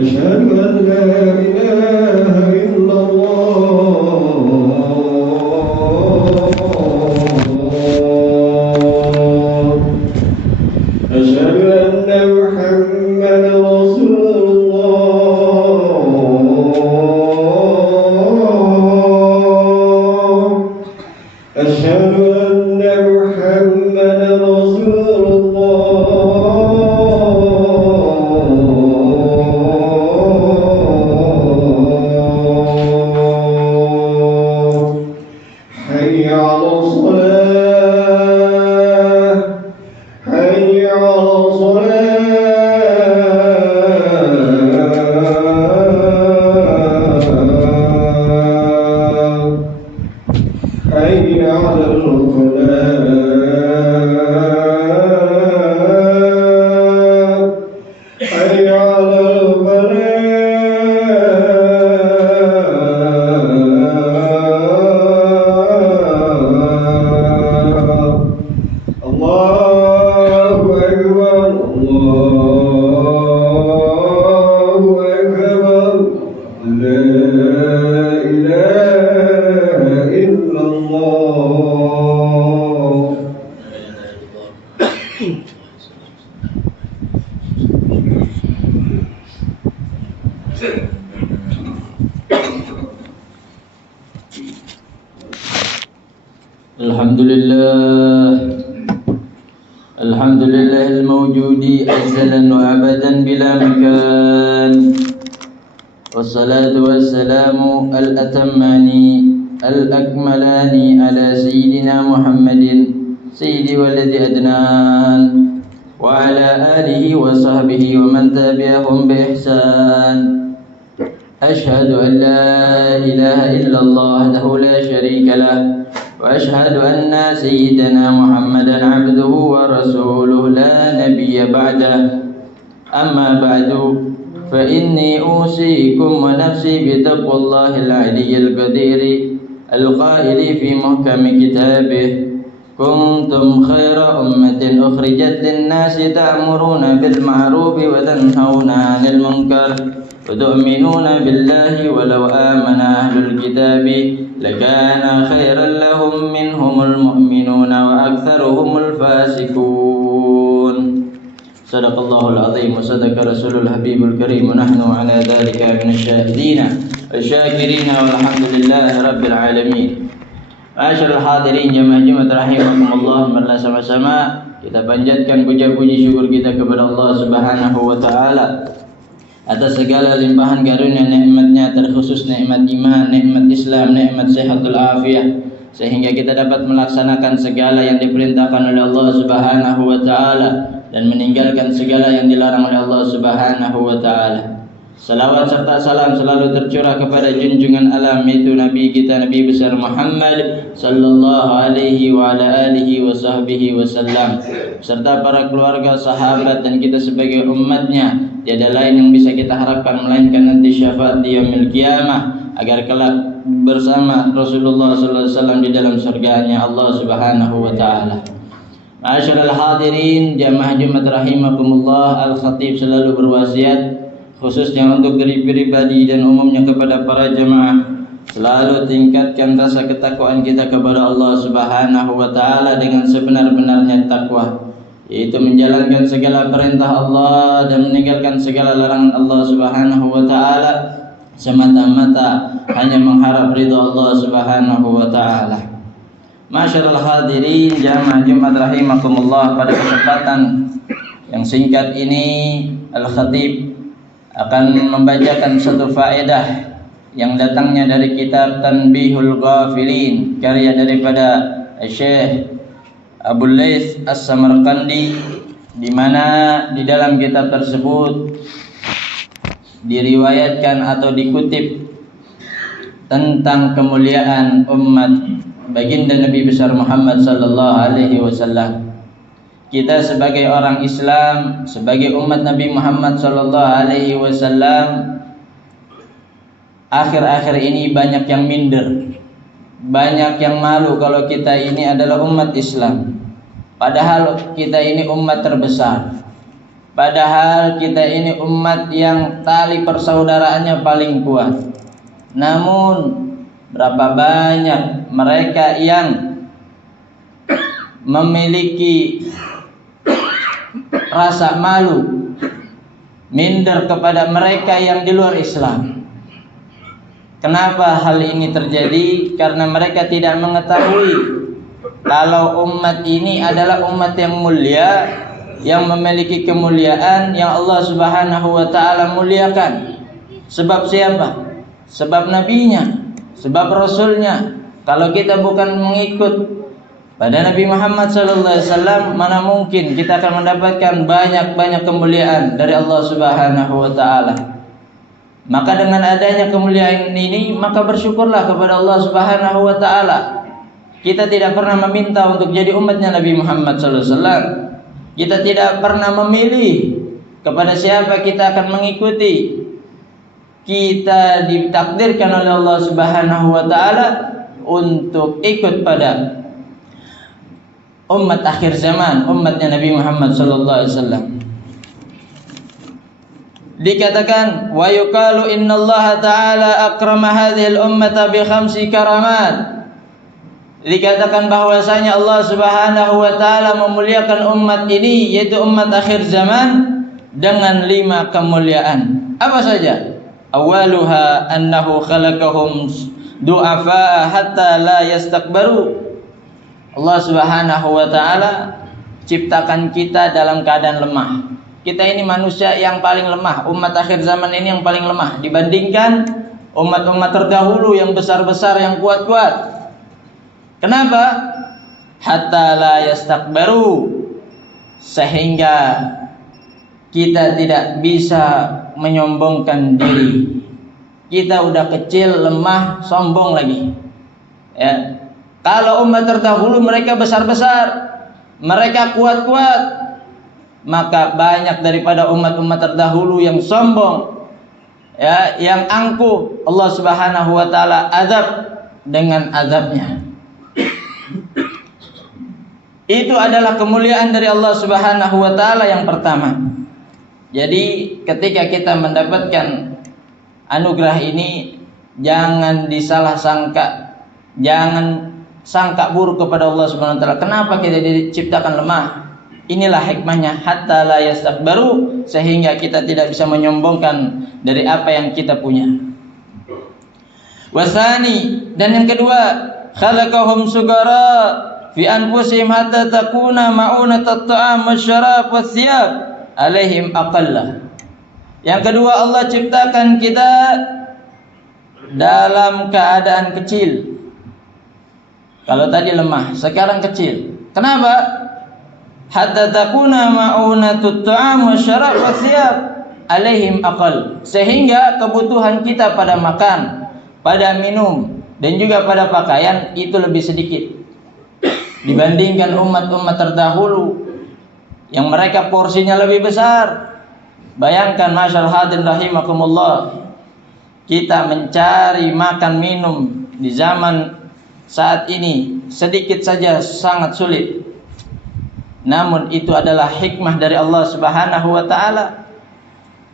أشهد أن لا إله إلا الله أشهد أن محمدا رسول الله أشهد أن محمدا رسول الله حي على الصلاة حي على الصلاة حي على الفلاح حي على الفلاح الله أكبر الله أكبر لا إله إلا الله الحمد لله الموجود أزلا وأبدا بلا مكان، والصلاة والسلام الأتمان الأكملان على سيدنا محمد سيد ولد أدنان وعلى آله وصحبه ومن تبعهم بإحسان. أشهد أن لا إله إلا الله وحده لا شريك له، وأشهد أن سيدنا محمدا عبده ورسوله لا نبي بعده. أما بعد فإني أوصيكم ونفسي بتقوى الله العلي القدير القائل في محكم كتابه: كنتم خير أمة أخرجت للناس تأمرون بالمعروف وتنهون عن المنكر وتؤمنون بالله ولو آمن أهل الكتاب لكان خيرا لهم منهم المؤمنون وأكثرهم الفاسقون. صدق الله العظيم وصدق رسول الحبيب الكريم، ونحن على ذلك من الشاهدين والشاكرين والحمد لله رب العالمين. Ma'asyiral hadirin jamaah Jumat rahimakumullah, marilah sama-sama kita panjatkan puja-puji syukur kita kepada Allah Subhanahu wa taala atas segala limpahan karunia nikmatnya, terkhusus nikmat iman, nikmat Islam, nikmat sehatul afiyah, sehingga kita dapat melaksanakan segala yang diperintahkan oleh Allah Subhanahu wa taala dan meninggalkan segala yang dilarang oleh Allah Subhanahu wa taala. Salawat serta salam selalu tercurah kepada junjungan alam itu Nabi kita, Nabi besar Muhammad sallallahu alaihi wa ala alihi wa sahbihi wasallam, serta para keluarga, sahabat dan kita sebagai umatnya. Tiada lain yang bisa kita harapkan melainkan nanti syafaat di yaumil qiyamah, agar kelak bersama Rasulullah sallallahu alaihi wasallam di dalam surganya Allah Subhanahu wa taala. Ma'asyiral hadirin jamaah Jumat rahimakumullah, Al-Khatib selalu berwasiat khususnya untuk diri pribadi dan umumnya kepada para jamaah, selalu tingkatkan rasa ketakwaan kita kepada Allah Subhanahu wa taala dengan sebenar-benarnya takwa, yaitu menjalankan segala perintah Allah dan meninggalkan segala larangan Allah Subhanahu wa taala semata-mata hanya mengharap ridha Allah Subhanahu wa taala. Masyarul hadirin jamaah Jumat rahimakumullah, pada kesempatan yang singkat ini Al-Khatib akan membacakan satu faedah yang datangnya dari kitab Tanbihul Ghafilin, karya daripada Syekh Abul Laits As-Samarqandi, di mana di dalam kitab tersebut diriwayatkan atau dikutip tentang kemuliaan umat baginda Nabi besar Muhammad sallallahu alaihi wasallam. Kita sebagai orang Islam, sebagai umat Nabi Muhammad sallallahu alaihi wasallam, akhir-akhir ini banyak yang minder, banyak yang malu kalau kita ini adalah umat Islam. Padahal kita ini umat terbesar. Padahal kita ini umat yang tali persaudaraannya paling kuat. Namun berapa banyak mereka yang memiliki rasa malu, minder kepada mereka yang di luar Islam. Kenapa hal ini terjadi? Karena mereka tidak mengetahui kalau umat ini adalah umat yang mulia, yang memiliki kemuliaan yang Allah Subhanahu wa taala muliakan. Sebab siapa? Sebab nabinya, sebab rasulnya. Kalau kita bukan mengikut pada Nabi Muhammad sallallahu alaihi wasallam, mana mungkin kita akan mendapatkan banyak-banyak kemuliaan dari Allah Subhanahu wa taala. Maka dengan adanya kemuliaan ini, maka bersyukurlah kepada Allah Subhanahu wa taala. Kita tidak pernah meminta untuk jadi umatnya Nabi Muhammad sallallahu alaihi wasallam. Kita tidak pernah memilih kepada siapa kita akan mengikuti. Kita ditakdirkan oleh Allah Subhanahu wa taala untuk ikut pada umat akhir zaman, umatnya Nabi Muhammad sallallahu alaihi wasallam. Dikatakan wa yuqalu innallaha ta'ala akrama hadhil ummata bi khamsi karamat. Dikatakan bahwasanya Allah Subhanahu wa taala memuliakan umat ini, yaitu umat akhir zaman, dengan 5 kemuliaan. Apa saja? Awaluha annahu khalaqahum du'afa hatta la yastakbaru. Allah Subhanahu wa taala ciptakan kita dalam keadaan lemah. Kita ini manusia yang paling lemah, umat akhir zaman ini yang paling lemah dibandingkan umat-umat terdahulu yang besar-besar, yang kuat-kuat. Kenapa? Hatta la yastakbaru, sehingga kita tidak bisa menyombongkan diri. Kita udah kecil, lemah, sombong lagi. Ya. Kalau umat terdahulu mereka besar-besar, mereka kuat-kuat, maka banyak daripada umat-umat terdahulu yang sombong, ya, yang angkuh. Allah Subhanahu wa taala azab dengan azabnya. Itu adalah kemuliaan dari Allah Subhanahu wa taala yang pertama. Jadi ketika kita mendapatkan anugerah ini, jangan disalah sangka, jangan sangka buruk kepada Allah Subhanahu wa taala. Kenapa kita diciptakan lemah? Inilah hikmahnya, hatta la yastakbaru, sehingga kita tidak bisa menyombongkan dari apa yang kita punya. Wasani, dan yang kedua, khalaqahum sugara fi anfusihim hatta takuna ma'unat at-ta'am wasyarab wathiyab alaihim aqalla. Yang kedua, Allah ciptakan kita dalam keadaan kecil. Kalau tadi lemah, sekarang kecil. Kenapa? Hatta takuna ma'unatut ta'am wasyarab wathiyab alaihim aqal, sehingga kebutuhan kita pada makan, pada minum, dan juga pada pakaian itu lebih sedikit dibandingkan umat-umat terdahulu yang mereka porsinya lebih besar. Bayangkan masyaallah hadirin rahimakumullah, kita mencari makan minum di zaman saat ini sedikit saja sangat sulit. Namun itu adalah hikmah dari Allah Subhanahu wa taala.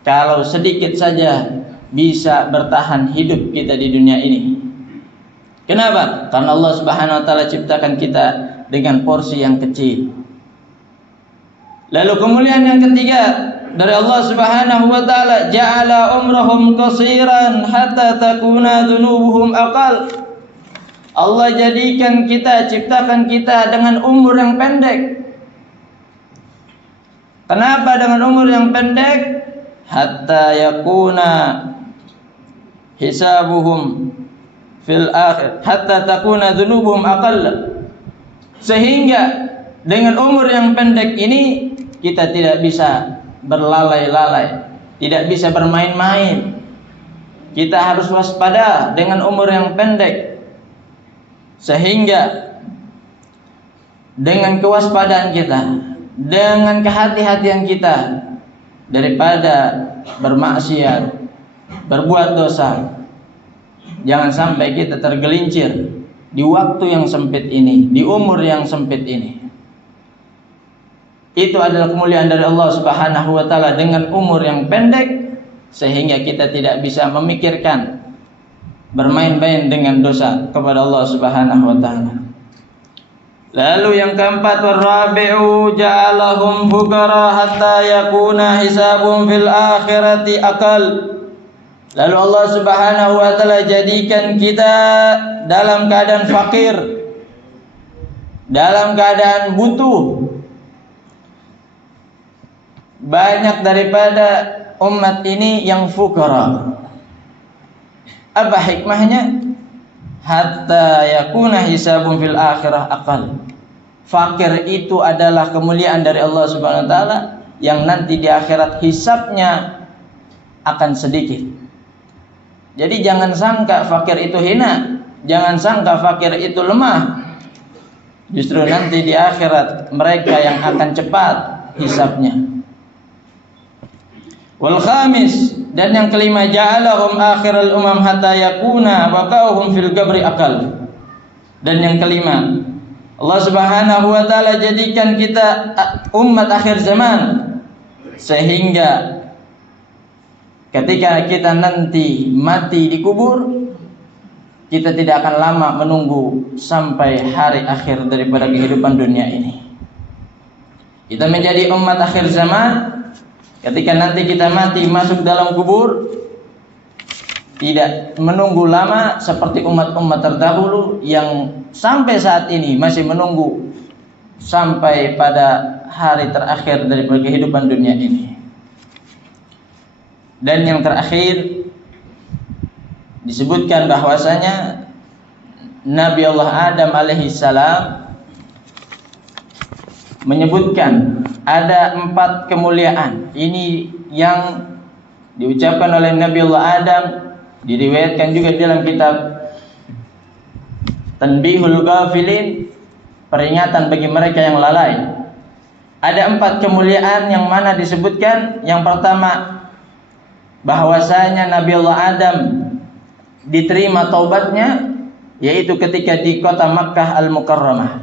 Kalau sedikit saja bisa bertahan hidup kita di dunia ini. Kenapa? Karena Allah Subhanahu wa taala ciptakan kita dengan porsi yang kecil. Lalu kemuliaan yang ketiga dari Allah Subhanahu wa taala, ja'ala umrahum qasiran hatta takuna dhunubuhum aqal. Allah jadikan kita, ciptakan kita dengan umur yang pendek. Kenapa dengan umur yang pendek? Hatta yakuna hisabuhum fil akhir, hatta takuna dhunubuhum aqall. Sehingga dengan umur yang pendek ini kita tidak bisa berlalai-lalai, tidak bisa bermain-main. Kita harus waspada dengan umur yang pendek. Sehingga dengan kewaspadaan kita, dengan kehati-hatian kita, daripada bermaksiat, berbuat dosa, jangan sampai kita tergelincir di waktu yang sempit ini, di umur yang sempit ini. itu adalah kemuliaan dari Allah Subhanahu wa taala dengan umur yang pendek, sehingga kita tidak bisa memikirkan bermain-main dengan dosa kepada Allah Subhanahu wa taala. Lalu yang keempat, warabi'u ja'alahum fuqara hatta yakuna hisabum fil akhirati aqal. Lalu Allah Subhanahu wa taala jadikan kita dalam keadaan fakir, dalam keadaan butuh. Banyak daripada umat ini yang fuqara. Apa hikmahnya? Hatta yakuna hisabun fil akhirah aqal. Fakir itu adalah kemuliaan dari Allah Subhanahu wa taala yang nanti di akhirat hisabnya akan sedikit. Jadi jangan sangka fakir itu hina, jangan sangka fakir itu lemah. Justru nanti di akhirat mereka yang akan cepat hisabnya. Wal khamis, dan yang kelima, ja'alahum akhiral umam hatta yakuna baqauhum fil qabri aqal. Dan yang kelima, Allah Subhanahu wa taala jadikan kita umat akhir zaman sehingga ketika kita nanti mati di kubur, kita tidak akan lama menunggu sampai hari akhir daripada kehidupan dunia ini. Kita menjadi umat akhir zaman. Ketika nanti kita mati masuk dalam kubur, tidak menunggu lama seperti umat-umat terdahulu yang sampai saat ini masih menunggu sampai pada hari terakhir dari kehidupan dunia ini. Dan yang terakhir disebutkan bahwasanya Nabi Allah Adam alaihi salam menyebutkan ada 4 kemuliaan. Ini yang diucapkan oleh Nabi Allah Adam, diriwayatkan juga dalam kitab Tanbihul Ghafilin, peringatan bagi mereka yang lalai. Ada 4 kemuliaan yang mana disebutkan. Yang pertama, bahwasanya Nabi Allah Adam diterima taubatnya, yaitu ketika di kota Makkah Al-Mukarramah.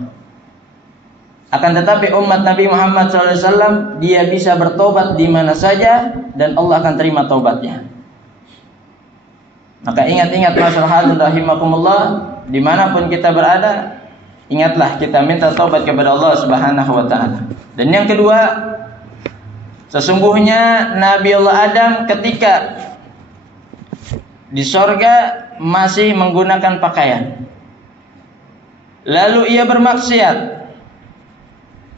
Akan tetapi umat Nabi Muhammad SAW, dia bisa bertobat di mana saja dan Allah akan terima taubatnya. Maka ingat-ingat masyarakat rahimakumullah, dimanapun kita berada, ingatlah kita minta taubat kepada Allah Subhanahu wa taala. Dan yang kedua, sesungguhnya Nabi Allah Adam ketika di sorga masih menggunakan pakaian, lalu ia bermaksiat,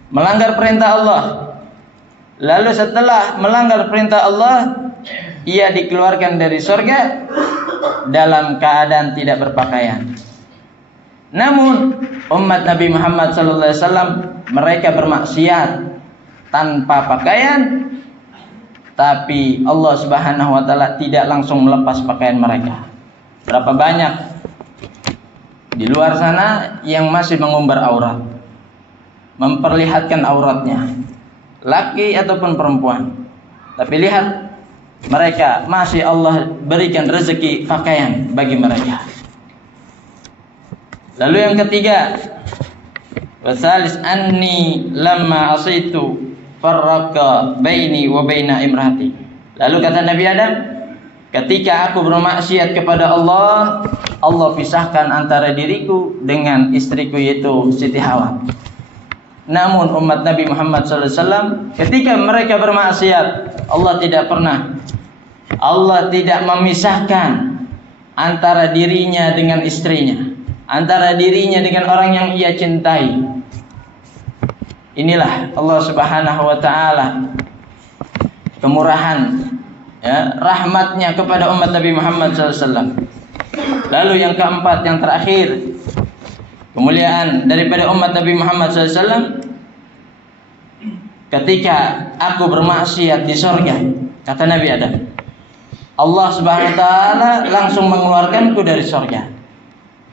melanggar perintah Allah. Lalu setelah melanggar perintah Allah, ia dikeluarkan dari sorga dalam keadaan tidak berpakaian. Namun umat Nabi Muhammad SAW, mereka bermaksiat tanpa pakaian, tapi Allah Subhanahu wa taala tidak langsung melepas pakaian mereka. Berapa banyak di luar sana yang masih mengumbar aurat, memperlihatkan auratnya, laki ataupun perempuan. Tapi lihat, mereka masih Allah berikan rezeki pakaian bagi mereka. Lalu yang ketiga, wasalis anni lamma asaitu farraqa baini wa baina imrati. Lalu kata Nabi Adam, ketika aku bermaksiat kepada Allah, Allah pisahkan antara diriku dengan istriku, yaitu Siti Hawa. Namun umat Nabi Muhammad SAW, ketika mereka bermaksiat, Allah tidak memisahkan antara dirinya dengan istrinya, antara dirinya dengan orang yang ia cintai. Inilah Allah Subhanahu wa taala kemurahan, ya, rahmatnya kepada umat Nabi Muhammad SAW. Lalu yang keempat, yang terakhir, kemuliaan daripada umat Nabi Muhammad SAW, ketika aku bermaksiat di sorga, kata Nabi Adam, Allah Subhanahu wa taala langsung mengeluarkanku dari sorga.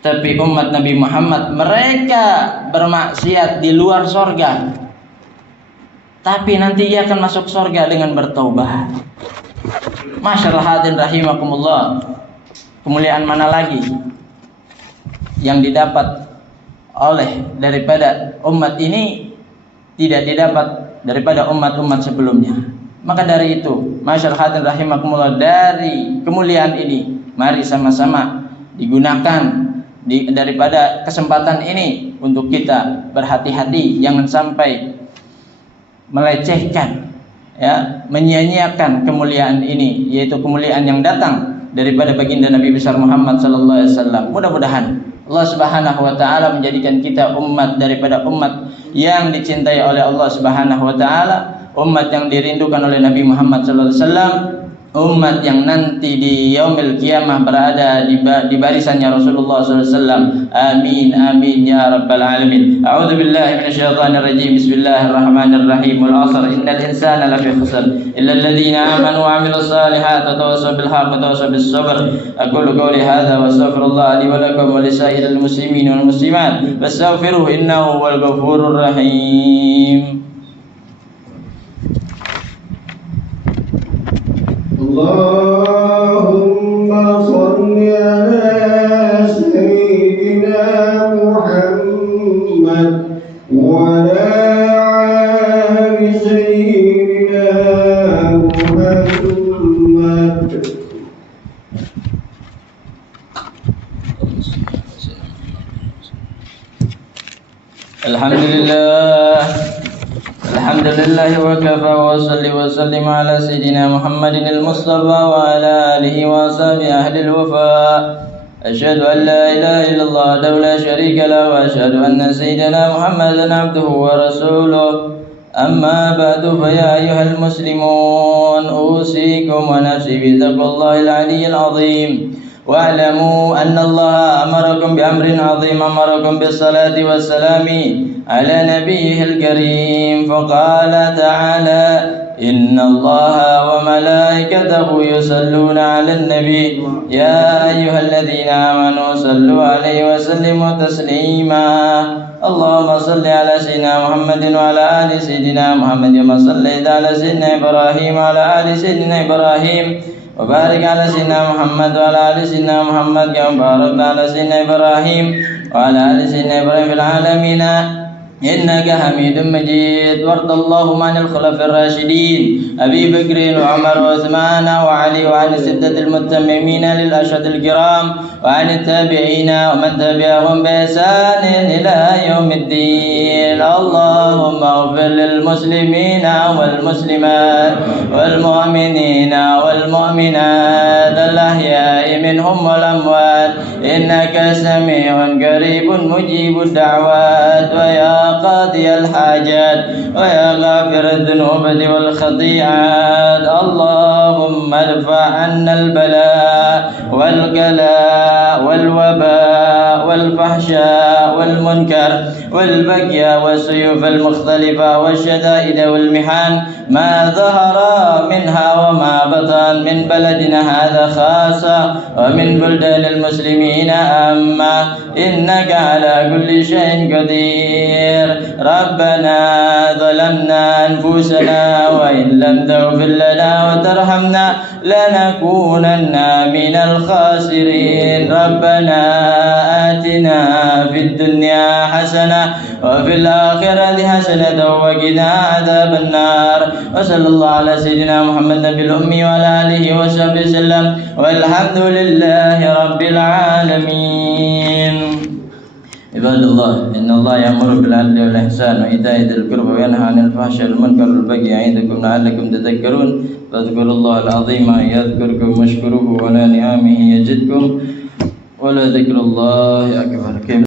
Tapi umat Nabi Muhammad, mereka bermaksiat di luar sorga, tapi nanti ia akan masuk sorga dengan bertaubat. Masyaallah hadirin rahimakumullah, kemuliaan mana lagi yang didapat oleh daripada umat ini tidak didapat daripada umat-umat sebelumnya. Maka dari itu, masyaallah hadirin rahimakumullah, dari kemuliaan ini mari sama-sama digunakan daripada kesempatan ini untuk kita berhati-hati, jangan sampai melecehkan, ya, menyia-nyiakan kemuliaan ini, yaitu kemuliaan yang datang daripada baginda Nabi besar Muhammad sallallahu alaihi wasallam. Mudah-mudahan Allah Subhanahu wa taala menjadikan kita umat daripada umat yang dicintai oleh Allah Subhanahu wa taala, umat yang dirindukan oleh Nabi Muhammad sallallahu alaihi wasallam, umat yang nanti di yaumil qiyamah berada di barisannya Rasulullah sallallahu alaihi wasallam. Amin amin ya rabbal alamin. A'udzu billahi minasyaitonir rajim. Bismillahirrahmanirrahim. Wal 'asr innal insana lafi khusr illa alladziina aamanu wa 'amilus salihati wa tawassaw bil haqqi wa tawassaw bis sabr. Aqulu qawli hadza wa astaghfirullah li wa lakum wa lisairil muslimin wal muslimat fastaghfiruhu innahu huwal ghafurur rahim. Allahumma salli ala sayyidina Muhammad wa ala ali sayyidina Muhammad. Alhamdulillah. Alhamdulillah wa kafa wa salli wa sallim ala sayyidina Muhammadin al-Mustafa wa ala alihi wa sahbihi ahli al-wafa. Asyhadu an la ilaha illallah wahdahu la syarika lahu wa asyhadu anna sayyidina Muhammadan abduhu wa rasuluh. Amma ba'du fa ya ayyuhal muslimun usikum wa nafsi bi taqwallahil aliyyil azim. واعلموا أن الله أمركم بأمر عظيم، أمركم بالصلاة والسلام على نبيه الكريم، فقال تعالى: إن الله وملائكته يصلون على النبي يا أيها الذين آمنوا صلوا عليه وسلموا تسليما. اللهم صل على سيدنا محمد وعلى آل سيدنا محمد كما صليت على سيدنا إبراهيم وعلى آل سيدنا إبراهيم، وبارك على سيدنا محمد وعلى آل سيدنا محمد كما باركت على سيدنا إبراهيم وعلى آل سيدنا إبراهيم في العالمين إنك حميد مجيد. وارض اللهم عن الخلفاء الراشدين أبي بكر وعمر وعثمان وعلي وعن الستة المتممين للأشهد الكرام وعن التابعين ومن تبعهم بإحسان إلى يوم الدين. اللهم اغفر للمسلمين والمسلمات والمؤمنين والمؤمنات الأحياء منهم والأموات إنك سميع قريب مجيب الدعوات، ويا قاضي الحاجات ويا غافر الذنوب والخطيئات. اللهم ارفع عنا البلاء والغلاء والوباء والفحشاء والمنكر والبغي والسيوف المختلفة والشدائد والمحن ما ظهر منها وما بطن من بلدنا هذا خاصة ومن بلدان المسلمين عامة، إنك على كل شيء قدير. ربنا ظلمنا أنفسنا وإن لم تغفر لنا وترحمنا لنكونن من الخاسرين. ربنا آتنا في الدنيا حسنة وفي الآخرة حسنة وقنا عذاب النار. وصلى الله على سيدنا محمد النبي الأمي وعلى آله وصحبه وسلم، والحمد لله رب العالمين. عباد الله، إن الله يأمر بالعدل والإحسان وإيتاء ذي القربى وينهى عن الفحشاء والمنكر والبغي يعظكم لعلكم تذكرون. فاذكروا الله العظيم يذكركم واشكروه وعلى نعمه يزدكم ولذكر الله أكبر.